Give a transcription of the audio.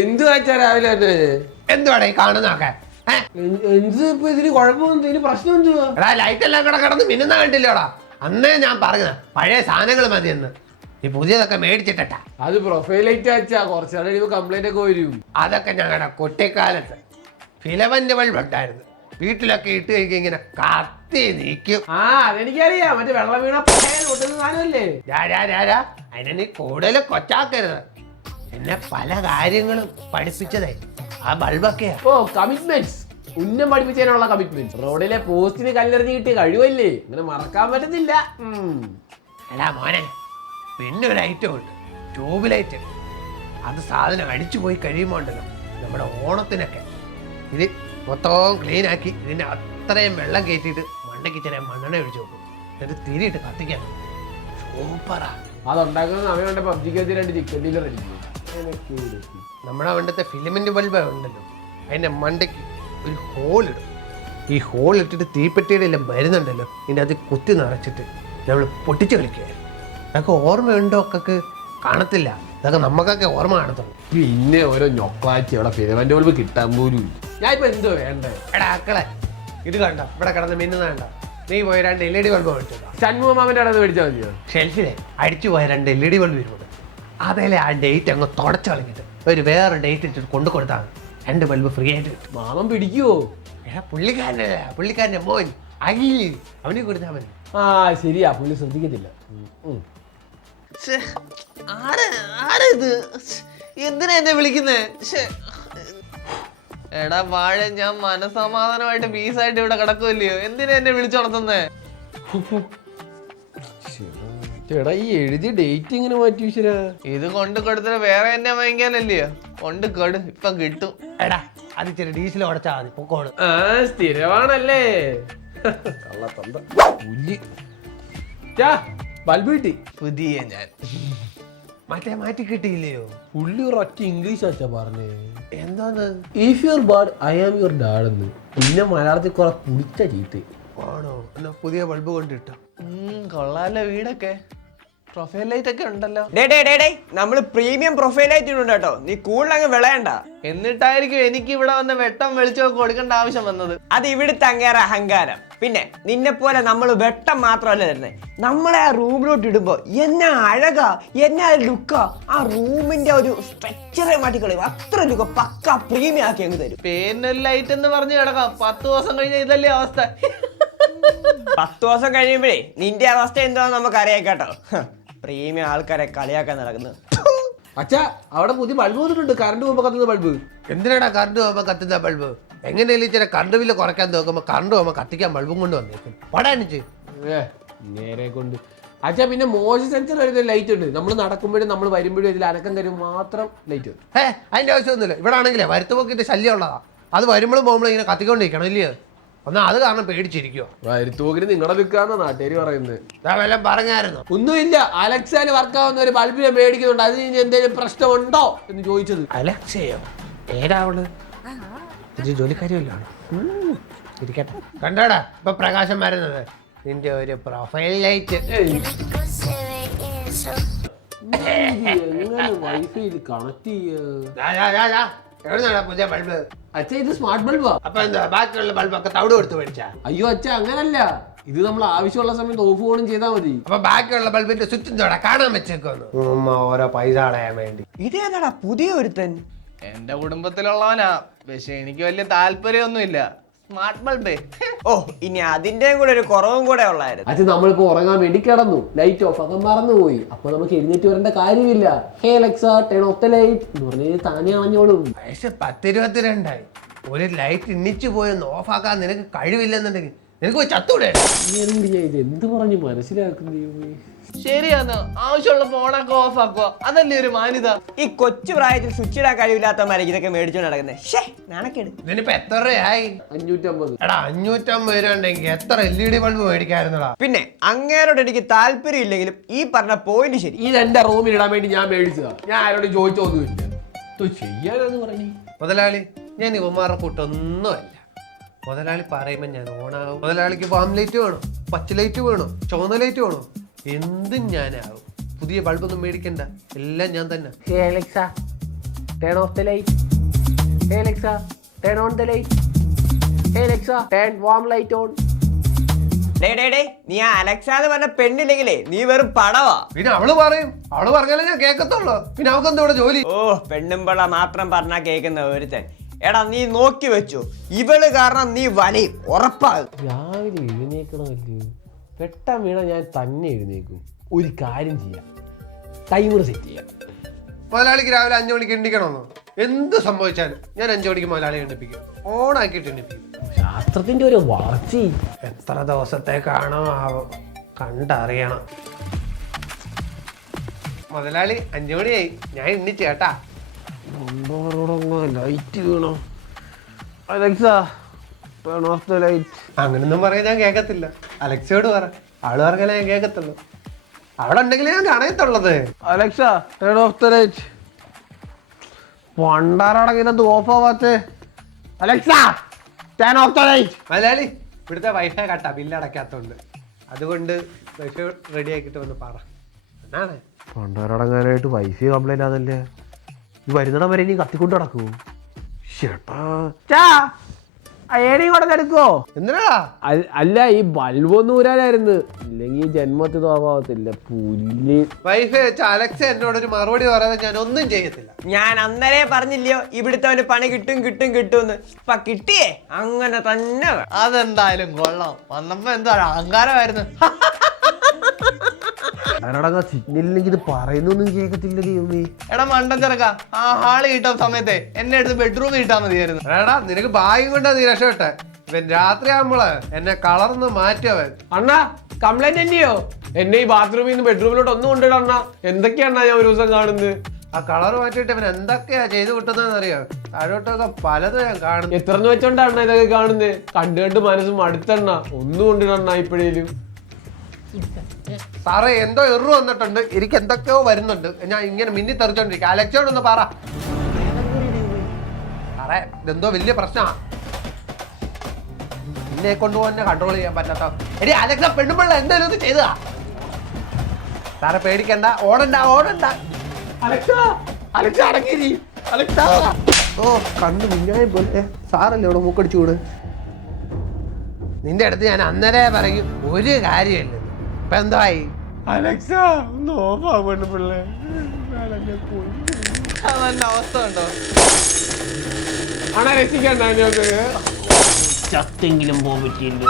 എന്ത് വെച്ചാ രാവിലെ എന്തുവാടേ കാണുന്നൊക്കെ എന്ത് ഇപ്പൊ ഇതിന് കുഴപ്പമൊന്നും ഇതിന് പ്രശ്നം എന്തുവാ? എടാ ലൈറ്റ് എല്ലാം കൂടെ കിടന്ന് മിന്നുന്ന കണ്ടില്ലോടാ. അന്നേ ഞാൻ പറഞ്ഞ പഴയ സാധനങ്ങൾ മതിയെന്ന്. ഈ പുതിയതൊക്കെ മേടിച്ചിട്ടാ. അത് പ്രൊഫൈൽ ലൈറ്റ് വെച്ചാ കുറച്ചാൾ കംപ്ലൈന്റ് ഒക്കെ വരും. അതൊക്കെ ഞങ്ങളുടെ കുട്ടിക്കാലത്ത് ഫിലമെന്റ് ബൾബ് ഉണ്ടായിരുന്നു. വീട്ടിലൊക്കെ ഇട്ട് കഴിക്കുക ഇങ്ങനെ കത്തി നീക്കും. ആ അതെനിക്കറിയാം, മറ്റേ വെള്ളം വീണ സാധനമല്ലേ. അതിനെ നീ കൂടുതൽ കൊച്ചാക്കരുത്. എന്നെ പല കാര്യങ്ങളും പഠിപ്പിച്ചതേ ആ ബൾബൊക്കെയാ. ഓ കമ്മിറ്റ്മെന്റ്സ്, ഉന്നം പഠിപ്പിച്ചതിനുള്ള കമ്മിറ്റ്മെന്റ്. റോഡിലെ പോസ്റ്റിന് കല്ലെറിഞ്ഞ് കിട്ടിയ കഴിവല്ലേ, അങ്ങനെ മറക്കാൻ പറ്റുന്നില്ല. എടാ മോനെ, പിന്നെ ഒരു ഐറ്റം ഉണ്ട്, ട്യൂബ് ലൈറ്റ്. അത് സാധനം അടിച്ചു പോയി കഴിയുമ്പോൾ ഉണ്ടല്ലോ, നമ്മുടെ ഓണത്തിനൊക്കെ ഇത് മൊത്തവും ക്ലീൻ ആക്കി ഇതിൻ്റെ അത്രയും വെള്ളം കയറ്റിയിട്ട് മണ്ടയ്ക്ക് ചെറിയ മണ്ണെണ്ണ ഒഴിച്ചു നോക്കും, എന്നിട്ട് തിരിയിട്ട് കത്തിക്കാൻ. സൂപ്പറാ. അതുണ്ടാക്കുന്ന സമയം പബ്ജിക്ക് 2 ചിക്കൻ ഡീലർ അടിക്കും. നമ്മുടെ പണ്ടത്തെ ഫിലമെന്റ് ബൾബ് ഉണ്ടല്ലോ, അതിൻ്റെ മണ്ടയ്ക്ക് ഒരു ഹോൾ ഇടും. ഈ ഹോൾ ഇട്ടിട്ട് തീപ്പെട്ടിയുടെ എല്ലാം മരുന്നുണ്ടല്ലോ, ഇതിൻ്റെ അത് കുത്തി നിറച്ചിട്ട് നമ്മൾ പൊട്ടിച്ച് കളിക്കുകയായിരുന്നു. അതൊക്കെ ഓർമ്മയുണ്ടോ? ഒക്കെ കാണത്തില്ല. അതൊക്കെ നമുക്കൊക്കെ ഓർമ്മ കാണത്തുള്ളൂ. പിന്നെ ഓരോ ഞൊക്കാച്ചി അവിടെ ഫിലമെന്റ് ബൾബ് കിട്ടാൻ പോലും. ഞാൻ ഇപ്പൊ എന്തോ വേണ്ടേ? എടാ ആക്കളെ, ഇത് കണ്ട ഇവിടെ കിടന്ന് മിന്നുന്ന കണ്ട. നീ പോയ 2 LED ബൾബ് മേടിച്ചോ. ഷൺമുഖമാമന്റെ അവിടെ മേടിച്ചാൽ മതിയോ? ഷെൽഫിലെ അടിച്ചു പോയ 2 LED ബൾബ് വരുമ്പോൾ അതേലെ ആ ഡേറ്റ് അങ്ങ് തുടച്ചു കളഞ്ഞിട്ട് ഒരു വേറെ ഡേറ്റ് ഇട്ടിട്ട് കൊണ്ടു കൊടുത്താണ് 2 ബൾബ് ഫ്രീ ആയിട്ട് കിട്ടും. മാമൻ പിടിക്കുവോ? എടാ പുള്ളിക്കാരൻ്റെ മോൻ അഖിൽ, അവനെ കൊടുത്താൽ മതി. ആ ശരിയാ, പുള്ളി ശ്രദ്ധിക്കത്തില്ല. എന്തിനാ എന്നെ വിളിക്കുന്നേ? എടാ വാഴ, ഞാൻ മനസമാധാനമായിട്ട് പീസായിട്ട് ഇവിടെ കിടക്കുമല്ലയോ, എന്തിനാ എന്നെ വിളിച്ചുണർത്തുന്നേ? ചേട്ടാ ഈ എഴുതിയ ഡേറ്റ് ഇങ്ങനെ മാറ്റി വെച്ചാ? ഇത് കൊണ്ട് കൊടുത്തിട്ട് വേറെ എന്നെ വാങ്ങിക്കാനല്ലയോ, കൊണ്ട് കൊടു, ഇപ്പൊ കിട്ടും. എടാ അത് ഇച്ചിരി ഡീസൽ ഉടച്ചാൽ മതി, പൊക്കോളൂ. ആ സ്ഥിരമാണല്ലേ. ബൾബ് കിട്ടി പുതിയ. ഞാൻ മറ്റേ മാറ്റി കിട്ടിയില്ലയോ? പുള്ളി ഒരൊറ്റ ഇംഗ്ലീഷ് ആച്ചാ പറഞ്ഞേ. എന്താന്ന്? If your bad I am your dad എന്ന്. പിന്നെ മലയാളത്തിൽ കുറെ പുളിച്ച ചീത്ത. ആണോ? എന്നാ പുതിയ ബൾബ് കൊണ്ടിട്ടോ. കൊള്ളാലോ വീടൊക്കെ, പ്രൊഫൈൽ ലൈറ്റ് ഒക്കെ ഉണ്ടല്ലോ. നമ്മള് പ്രീമിയം പ്രൊഫൈൽ ആയിട്ട് ഇടുന്നുണ്ട് കേട്ടോ, നീ കൂടുതൽ അങ്ങ് വിളയണ്ട. എന്നിട്ടായിരിക്കും എനിക്ക് ഇവിടെ വന്ന് വെട്ടം വെളിച്ചമൊക്കെ കൊടുക്കേണ്ട ആവശ്യം വന്നത്. അത് ഇവിടുത്തെ അങ്ങേറെ അഹങ്കാരം. പിന്നെ നിന്നെ പോലെ നമ്മൾ വെട്ടം മാത്രമല്ല തരുന്നത്, നമ്മളെ ആ റൂമിലോട്ട് ഇടുമ്പോ എന്നാ അഴകാ, എന്നാ ലുക്കാ. ആ റൂമിന്റെ ഒരു സ്ട്രക്ചറെ മാറ്റിക്കളയും, അത്ര ലുക്ക പക്ക പ്രീമിയം ആക്കി അങ്ങ് തരും. പേനൊരു ലൈറ്റ് എന്ന് പറഞ്ഞു കിടക്കാം, 10 ദിവസം കഴിഞ്ഞ ഇതല്ലേ അവസ്ഥ. 10 ദിവസം കഴിയുമ്പോഴേ നിന്റെ അവസ്ഥ എന്താന്ന് നമുക്ക് അറിയാം കേട്ടോ. പ്രീമിയം ആൾക്കാരെ കളിയാക്കാൻ നടക്കുന്നത്. അച്ഛാ അവിടെ പുതിയ ബൾബ് വന്നിട്ടുണ്ട്, കറണ്ട് പോകുമ്പോ കത്തുന്ന ബൾബ്. എന്തിനാടാ കറണ്ട് പോകുമ്പോ കത്തുന്ന ബൾബ്? എങ്ങനെയാലും ചില കറണ്ട് ബില്ല് കുറയ്ക്കാൻ നോക്കുമ്പോ കറണ്ട് പോകുമ്പോ കത്തിക്കാൻ ബൾബും കൊണ്ട് വന്നേക്കും. പടാനിച്ച് നേരെ കൊണ്ട്. അച്ഛാ പിന്നെ മോശം സെൻസർ വരുന്ന ലൈറ്റ് ഉണ്ട്, നമ്മൾ നടക്കുമ്പോഴും നമ്മൾ വരുമ്പോഴും ഇതിൽ അനക്കം തരും മാത്രം ലൈറ്റ് ഉണ്ട്. അതിന്റെ ആവശ്യമൊന്നുമില്ല. ഇവിടെ ആണെങ്കിലേ വരുത്തുപോക്കിന്റെ ശല്യം ഉള്ളതാ. അത് വരുമ്പോഴും പോകുമ്പോഴും ഇങ്ങനെ കത്തിക്കൊണ്ടിരിക്കണം ഇല്ലയോ? എന്നാ അത് കാരണം പേടിച്ചിരിക്കുവോ? വരുത്തുപോക്കിന് നിങ്ങളുടെ ലുക്കാന്ന നാട്ടുകാര് പറയുന്നത്. വല്ലതും പറഞ്ഞായിരുന്നു? ഒന്നുമില്ല, അലക്സാന് വർക്കാവുന്ന ഒരു ബൾബിനെ മേടിക്കുന്നുണ്ട്, അതിന് ഇനി എന്തെങ്കിലും പ്രശ്നമുണ്ടോ എന്ന് ചോദിച്ചത്. അലക്സയോ? ഏതാവള്? ജോലിക്കാരിയല്ലോ ഇരിക്കട്ടെ. കണ്ടോടാ ഇപ്പൊ പ്രകാശം വരുന്നത്, നിന്റെ ഒരു പ്രൊഫൈൽ ലൈറ്റ്. വൈഫൈയിൽ കണക്ട് എവിടുന്നാ പുതിയ ബൾബ്? അച്ഛാ ഇത് സ്മാർട്ട് ബൾബാ. അപ്പൊ എന്താ ബാക്കിയുള്ള ബൾബൊക്കെ തവിട് കൊടുത്ത് മേടിച്ചാ? അയ്യോ അച്ഛാ അങ്ങനല്ല, ഇത് നമ്മൾ ആവശ്യമുള്ള സമയത്ത് ഓഫ് ഓണും ചെയ്താൽ മതി. അപ്പൊ ബാക്കിയുള്ള ബൾബിന്റെ സ്വിച്ച് എന്തോടാ കാണാൻ വെച്ചേക്കൊന്നു ഓരോ പൈസ കളയാൻ വേണ്ടി. ഇതേതാടാ പുതിയ ഒരുത്തൻ? എന്റെ കുടുംബത്തിലുള്ളവനാ, പക്ഷെ എനിക്ക് വലിയ താല്പര്യമൊന്നുമില്ല. സ്മാർട്ട് ബൾബേ. ഓ ഇനി അതിന്റെയും കൂടെ ഒരു കുറവും കൂടെ ഉള്ളായിരുന്നു. അച്ഛൻ നമ്മളിപ്പോ ഉറങ്ങാൻ വേണ്ടി കിടന്നു, ലൈറ്റ് ഓഫ് ആക്കാൻ മറന്നുപോയി. അപ്പൊ നമുക്ക് എഴുന്നേറ്റ് വരേണ്ട കാര്യമില്ല. Hey Alexa turn off the light എന്ന് പറഞ്ഞ് താനെ അണഞ്ഞോളും. വയസ്സ് 10-22 ഒരു ലൈറ്റ് ഇന്നിച്ചു പോയൊന്ന് ഓഫാക്കാൻ നിനക്ക് കഴിവില്ലെന്നുണ്ടെങ്കിൽ നിനക്ക് പോയി ചത്തൂടെ? ഇത് എന്ത് പറഞ്ഞു മനസ്സിലാക്കുന്നു? ശരിയാന്ന്, ആവശ്യമുള്ള ഫോണൊക്കെ ഓഫ് ആക്കുക, അതല്ലേ ഒരു മാന്യത. ഈ കൊച്ചു പ്രായത്തിൽ സ്വിച്ച് ഇടാൻ കഴിവില്ലാത്തവന്മാരെ ഇതൊക്കെ മേടിച്ചോണ്ട് നടക്കുന്നത്. നാണക്കേട്. ഇതിനിപ്പോ എത്ര രൂപയായി? 550. എടാ 550 രൂപ ഉണ്ടെങ്കിൽ എത്ര LED ബൾബ് മേടിക്കായിരുന്നടാ? പിന്നെ അങ്ങേരോട് എനിക്ക് താല്പര്യം ഇല്ലെങ്കിലും ഈ പറഞ്ഞ പോയിന്റ് ശരി. ഇത് എന്റെ റൂമിൽ ഇടാൻ വേണ്ടി ഞാൻ മേടിച്ചതാ, ഞാൻ ആരോട് ചോദിച്ചൊന്നുമില്ല. ചെയ്യാനാന്ന് പറഞ്ഞു മുതലാളി, ഞാൻ ഇവന്മാരുടെ കൂട്ടൊന്നുമല്ല. മുതലാളി പറയുമ്പോ ഞാൻ ഓണാവും. മുതലാളിക്ക് വാം ലൈറ്റ് വേണം, പച്ച ലൈറ്റ് വേണം, ചുവന്ന ലൈറ്റ് വേണം, എന്തും ഞാനാവും. പുതിയ ബൾബൊന്നും മേടിക്കണ്ട, എല്ലാം ഞാൻ തന്നെ. Hey Alexa turn off the light. Hey Alexa turn on the light. Hey Alexa turn warm light on. ഡേ നീ ആ അലക്സ എന്ന് പറഞ്ഞ പെണ്ണില്ലെങ്കിലേ നീ വെറും പടവാ. പിന്നെ അവള് പറഞ്ഞാലേ ഞാൻ കേൾക്കത്തുള്ളൂ. പിന്നെ അവക്കെന്താ ഇവിടെ ജോലി? ഓ പെണ്ണുമ്പള മാത്രം പറഞ്ഞാ കേൾക്കുന്ന ഒരുത്തൻ. എടാ നീ നോക്കി വെച്ചു, ഇവള് കാരണം നീ വലയും ഉറപ്പാകും. രാവിലെ എഴുന്നേക്കണമല്ലോ, പെട്ടാൻ വീണ ഞാൻ തന്നെ എഴുന്നേക്കും. ഒരു കാര്യം ചെയ്യാം, ടൈമർ സെറ്റ് ചെയ്യാം. മുതലാളിക്ക് രാവിലെ 5 മണിക്ക് എണ്ണിക്കണമെന്നോ? എന്ത് സംഭവിച്ചാലും ഞാൻ 5 മണിക്ക് മുതലാളി എണ്ണിപ്പിക്കും, ഓണാക്കിയിട്ട് എണ്ണിപ്പിക്കും. ശാസ്ത്രത്തിന്റെ ഒരു വളർച്ച. എത്ര ദിവസത്തേക്കാണോ ആവോ, കണ്ടറിയണം. മുതലാളി 5 മണിയായി, ഞാൻ എണ്ണിച്ചു കേട്ടാ. ലൈറ്റ് വീണോ? Alexa turn off the light. അങ്ങനൊന്നും പറയാൻ ഞാൻ കേൾക്കത്തില്ല. അലക്സയോട് പറ, ആള് പറഞ്ഞാലേ ഞാൻ കേൾക്കത്തുള്ളൂ. അവിടെ ഉണ്ടെങ്കിലേ ഞാൻ കാണത്തുള്ളത്. Alexa turn off the light. പണ്ടാറടങ്ങിയത് ഓഫ് ആവാത്തേ. Alexa turn off the light. മുതലാളി ഇവിടുത്തെ വൈഫൈ കട്ടാ, ബില്ല് അടയ്ക്കാത്തോണ്ട്. അതുകൊണ്ട് വൈഫൈ റെഡി ആക്കിയിട്ട് വന്ന് പറ. എന്നാണ് പണ്ടാറടങ്ങാനായിട്ട് വൈഫൈ കംപ്ലൈന്റ് ആണല്ലേ? ഈ വരുന്നിടം വരെ ഇനി കത്തിക്കൊണ്ട് നടക്കൂ. എന്തിനാ? അല്ല, ഈ ബൾബൊന്നും ഊരാനായിരുന്നു, ഇല്ലെങ്കിൽ ജന്മത്തിൽ തോപാവത്തില്ല പുല്ല്. വൈഫൈ വെച്ച അലക്സ എന്നോടൊരു മറുപടി പറയാതെ ഞാൻ ഒന്നും ചെയ്യത്തില്ല. ഞാൻ അന്നേരെ പറഞ്ഞില്ലയോ ഇവിടുത്തെ അവന് പണി കിട്ടും ഇപ്പൊ കിട്ടിയേ, അങ്ങനെ തന്നെ. അതെന്തായാലും കൊള്ളാം. വന്നപ്പോ എന്താ അഹങ്കാരമായിരുന്നു. പണ്ടാറടങ്ങാൻ സിഗ്നലില്ലെങ്കിൽ ഇത് പറയുന്നൊന്നും കേൾക്കത്തില്ല ദൈവമേ. എടാ മണ്ടൻ ചെറുക്ക, ആ ഹാള് കിട്ടാൻ സമയത്തെ എന്നെ എടുത്ത് ബെഡ്റൂമിൽ കിട്ടാ മതിയായിരുന്നു. എടാ നിനക്ക് ഭാഗ്യം കൊണ്ടാ നീ രക്ഷപ്പെട്ടെ. ഇവൻ രാത്രി ആകുമ്പോള് എന്നെ കളർന്ന് മാറ്റിയവൻ. അണ്ണാ കംപ്ലൈന്റ് അല്ലയോ? എന്നെ ഈ ബാത്റൂമിൽ നിന്ന് ബെഡ്റൂമിലോട്ട് ഒന്നും കൊണ്ടിട അണ്ണാ. എന്തൊക്കെയാണ ഞാൻ ഒരു ദിവസം കാണുന്നത്? ആ കളർ മാറ്റിയിട്ട് ഇവൻ എന്തൊക്കെയാ ചെയ്തു കിട്ടുന്നതെന്ന് അറിയാം. താഴോട്ടൊക്കെ പലതും ഞാൻ കാണുന്നു. എത്രന്ന് വെച്ചോണ്ടാണ് ഇതൊക്കെ കാണുന്നത്? കണ്ട് മനസ്സും അടുത്തെണ്ണ ഒന്നും കൊണ്ടിടണ്ണ ഇപ്പോഴേലും. സാറേ എന്തോ എറു വന്നിട്ടുണ്ട്, എനിക്ക് എന്തൊക്കെയോ വരുന്നുണ്ട്. ഞാൻ ഇങ്ങനെ മിന്നി തെറിച്ചോണ്ടിരിക്കും. അലക്സയോടൊന്ന് പറ. സാറേ ഇതെന്തോ വലിയ പ്രശ്നമാണ്, എന്നെ കൊണ്ടുപോകാൻ കൺട്രോൾ ചെയ്യാൻ പറ്റാത്ത. എടി അലക്സ പെണ്ണുമ്പിള്ള എന്തായാലും ഒന്ന് ചെയ്തതാ. സാറെ പേടിക്കണ്ട, ഓടണ്ട. അലക്സ അലക്സ അടങ്ങിരി. അലക്സ ഓ കണ്ണു മിന്നായ പോലെ. സാറല്ലേ ഇവിടെ മൂക്കടിച്ചുകൂട്. നിന്റെ അടുത്ത് ഞാൻ അന്നേരേ പറയും ഒരു കാര്യമില്ല. ഇപ്പൊ എന്തായി? അലക്സ ഒന്ന് ഓഫാ പെണ്ണുപിള്ളേ. അതന്നെ അവസ്ഥ ഉണ്ടോ? ആണോ രക്ഷിക്കണ്ട? ചത്തെങ്കിലും പോകാൻ പറ്റിയില്ല.